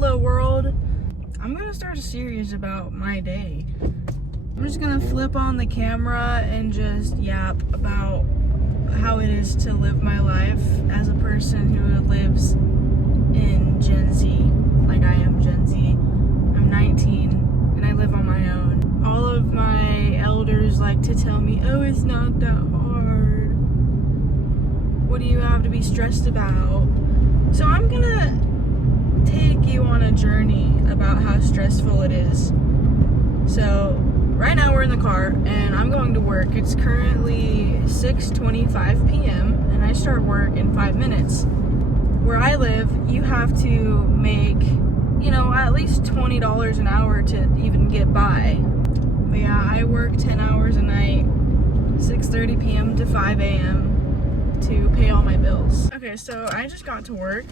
Hello world. I'm gonna start a series about my day. I'm just gonna flip on the camera and just yap about how it is to live my life as a person who lives in Gen Z, like I am Gen Z. I'm 19 and I live on my own. All of my elders like to tell me, oh, it's not that hard. What do you have to be stressed about? So I'm gonna take you on a journey about how stressful it is. So right now we're in the car and I'm going to work. It's currently 6:25 p.m. and I start work in 5 minutes. Where I live, you have to make, at least $20 an hour to even get by. But yeah, I work 10 hours a night, 6:30 p.m. to 5 a.m. to pay all my bills. Okay, so I just got to work.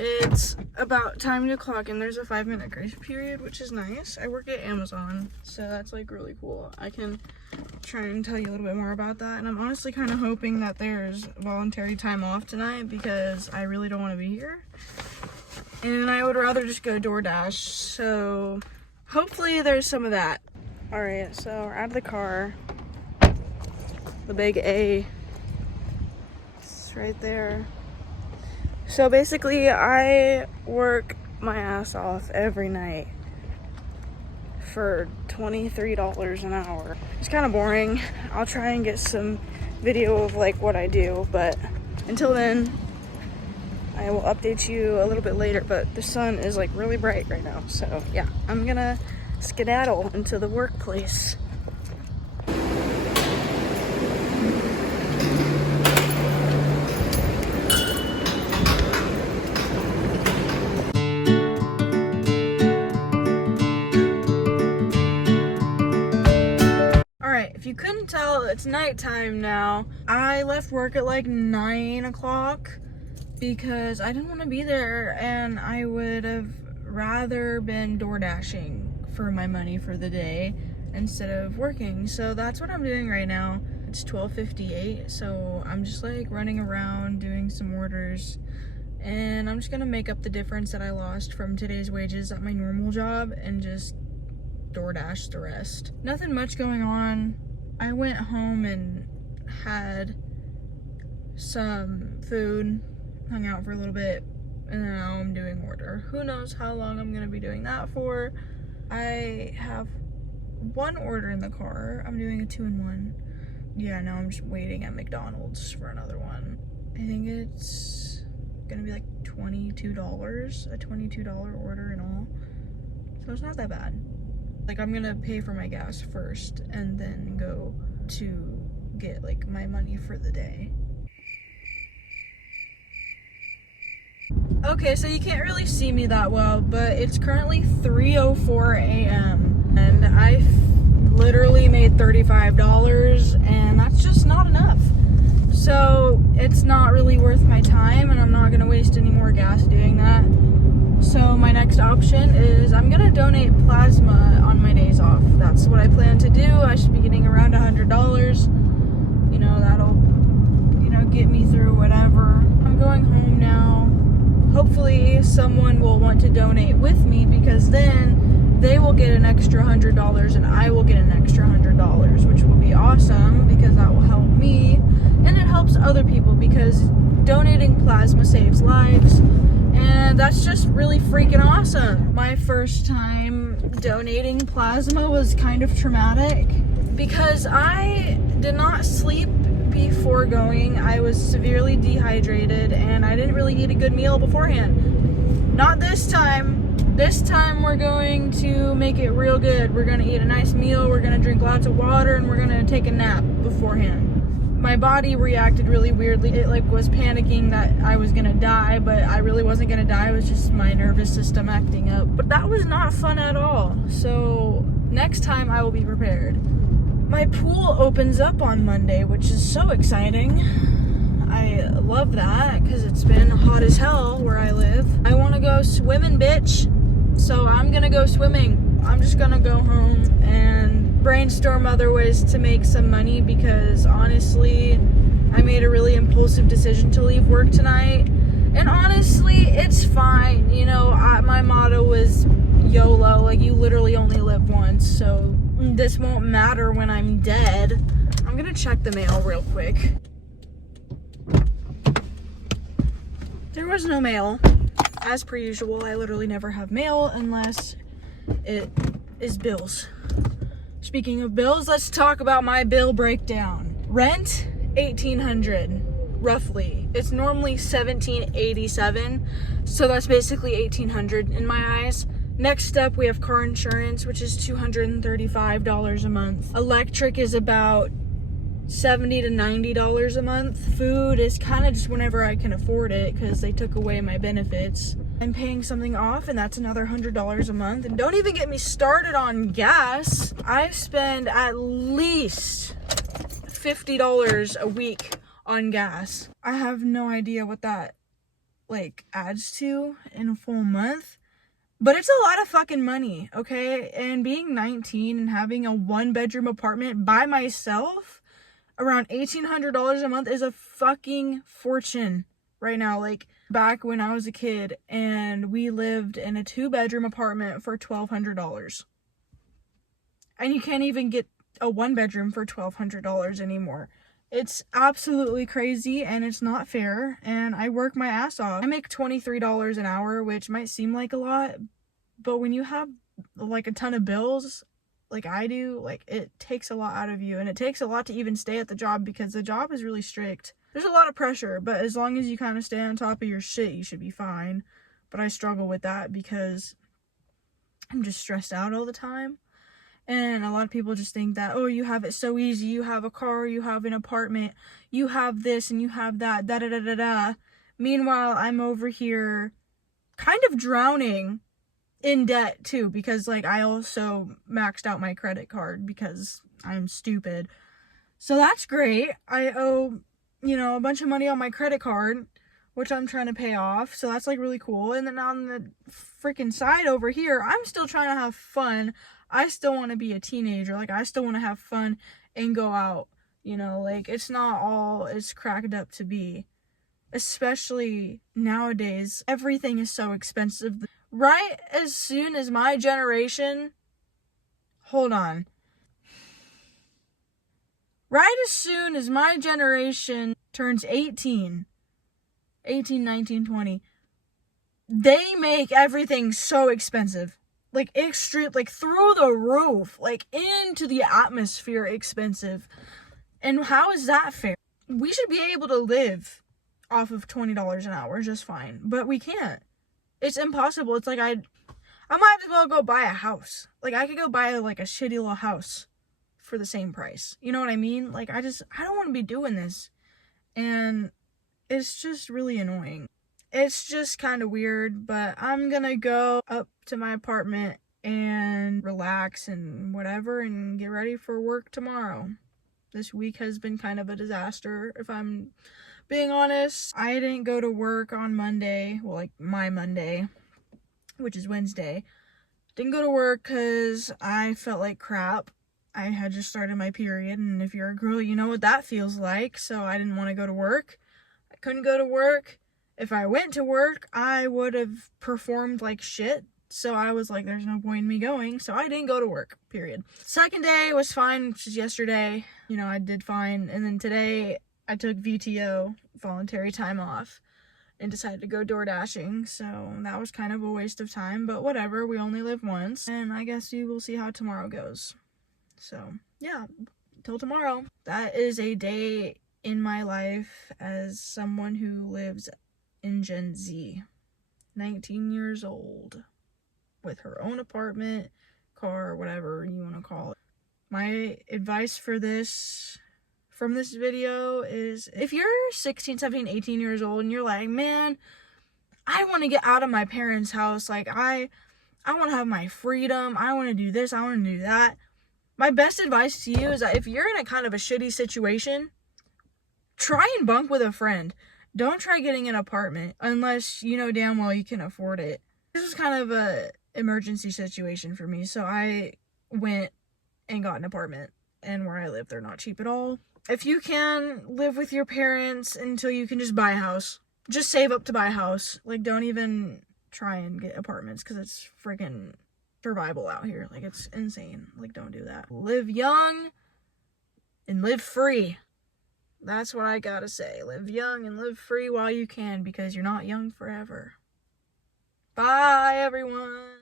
It's about time to clock in. There's a 5-minute grace period, which is nice. I work at Amazon, so that's like really cool. I can try and tell you a little bit more about that. And I'm honestly kind of hoping that there's voluntary time off tonight because I really don't want to be here. And I would rather just go DoorDash. So hopefully there's some of that. All right, so we're out of the car. The big A. It's right there. So basically, I work my ass off every night for $23 an hour. It's kind of boring. I'll try and get some video of like what I do, but until then, I will update you a little bit later. But the sun is like really bright right now, so yeah, I'm gonna skedaddle into the workplace. If you couldn't tell, it's nighttime now. I left work at like 9 o'clock because I didn't want to be there and I would have rather been door dashing for my money for the day instead of working. So that's what I'm doing right now. It's 12:58, so I'm just like running around doing some orders and I'm just gonna make up the difference that I lost from today's wages at my normal job and just DoorDash the rest. Nothing much going on. I went home and had some food, hung out for a little bit, and now I'm doing order. Who knows how long I'm gonna be doing that for. I have one order in the car. I'm doing a 2-in-1. Yeah, now I'm just waiting at McDonald's for another one. I think it's gonna be like $22, a $22 order in all. So it's not that bad. Like, I'm gonna pay for my gas first and then go to get like my money for the day. Okay, so you can't really see me that well, but it's currently 3:04 a.m. and I literally made $35 and that's just not enough. So it's not really worth my time and I'm not gonna waste any more gas doing that. So my next option is I'm gonna donate plasma on my days off. That's what I plan to do. I should be getting around $100. That'll, get me through whatever. I'm going home now. Hopefully someone will want to donate with me because then they will get an extra $100 and I will get an extra $100, which will be awesome because that will help me and it helps other people because donating plasma saves lives. And that's just really freaking awesome. My first time donating plasma was kind of traumatic because I did not sleep before going. I was severely dehydrated and I didn't really eat a good meal beforehand. Not this time. This time we're going to make it real good. We're gonna eat a nice meal, we're gonna drink lots of water, and we're gonna take a nap beforehand. My body reacted really weirdly. It was panicking that I was gonna die, but I really wasn't gonna die. It was just my nervous system acting up. But that was not fun at all. So next time I will be prepared. My pool opens up on Monday, which is so exciting. I love that because it's been hot as hell where I live. I want to go swimming, bitch. So I'm gonna go swimming. I'm just gonna go home and brainstorm other ways to make some money because honestly, I made a really impulsive decision to leave work tonight. And honestly, it's fine. YOLO. Like, you literally only live once, so this won't matter when I'm dead. I'm gonna check the mail real quick. There was no mail. As per usual, I literally never have mail unless it is bills. Speaking of bills, let's talk about my bill breakdown. Rent, $1,800, roughly. It's normally $1,787, so that's basically $1,800 in my eyes. Next up, we have car insurance, which is $235 a month. Electric is about $70 to $90 a month. Food is kind of just whenever I can afford it because they took away my benefits. I'm paying something off, and that's another $100 a month. And don't even get me started on gas. I spend at least $50 a week on gas. I have no idea what that like adds to in a full month, but it's a lot of fucking money, okay? And being 19 and having a 1-bedroom apartment by myself, around $1,800 a month is a fucking fortune right now. Like, back when I was a kid and we lived in a 2-bedroom apartment for $1,200. And you can't even get a 1-bedroom for $1,200 anymore. It's absolutely crazy and it's not fair, and I work my ass off. I make $23 an hour, which might seem like a lot, but when you have like a ton of bills like I do, like, it takes a lot out of you, and it takes a lot to even stay at the job because the job is really strict. There's a lot of pressure, but as long as you kind of stay on top of your shit, you should be fine. But I struggle with that because I'm just stressed out all the time. And a lot of people just think that, oh, you have it so easy. You have a car, you have an apartment, you have this and you have that, da-da-da-da-da. Meanwhile, I'm over here kind of drowning in debt too, because like I also maxed out my credit card because I'm stupid. So that's great. I owe, a bunch of money on my credit card, which I'm trying to pay off. So that's like really cool. And then on the freaking side over here, I'm still trying to have fun. I still want to be a teenager. Like, I still want to have fun and go out, like, it's not all it's cracked up to be. Especially nowadays, everything is so expensive. Right as soon as my generation, right as soon as my generation turns 18, 19, 20, they make everything so expensive. Like, extreme, like, through the roof, like, into the atmosphere expensive. And how is that fair? We should be able to live off of $20 an hour just fine, but we can't. It's impossible. It's like I might as well go buy a house. Like, I could go buy like a shitty little house for the same price. You know what I mean? Like, I don't want to be doing this. And it's just really annoying. It's just kind of weird, but I'm gonna go up to my apartment and relax and whatever and get ready for work tomorrow. This week has been kind of a disaster, if I'm being honest. I didn't go to work on Monday, well, like my Monday, which is Wednesday. Didn't go to work because I felt like crap. I had just started my period, and if you're a girl, you know what that feels like, so I didn't want to go to work. I couldn't go to work. If I went to work, I would have performed like shit. So I was like, there's no point in me going. So I didn't go to work, period. Second day was fine, which is yesterday. I did fine. And then today I took VTO, voluntary time off, and decided to go door dashing. So that was kind of a waste of time, but whatever. We only live once. And I guess we will see how tomorrow goes. So yeah, till tomorrow. That is a day in my life as someone who lives in Gen Z, 19 years old, with her own apartment, car, whatever you want to call it. My advice from this video is, if you're 16, 17, 18 years old and you're like, man, I want to get out of my parents' house, like I want to have my freedom, I want to do this, I want to do that. My best advice to you is that if you're in a kind of a shitty situation, try and bunk with a friend. Don't try getting an apartment unless you know damn well you can afford it. This was kind of a emergency situation for me, so I went and got an apartment. And where I live, they're not cheap at all. If you can, live with your parents until you can just buy a house. Just save up to buy a house. Like, don't even try and get apartments because it's freaking survival out here. Like, it's insane. Like, don't do that. Live young and live free. That's what I gotta say. Live young and live free while you can, because you're not young forever. Bye, everyone.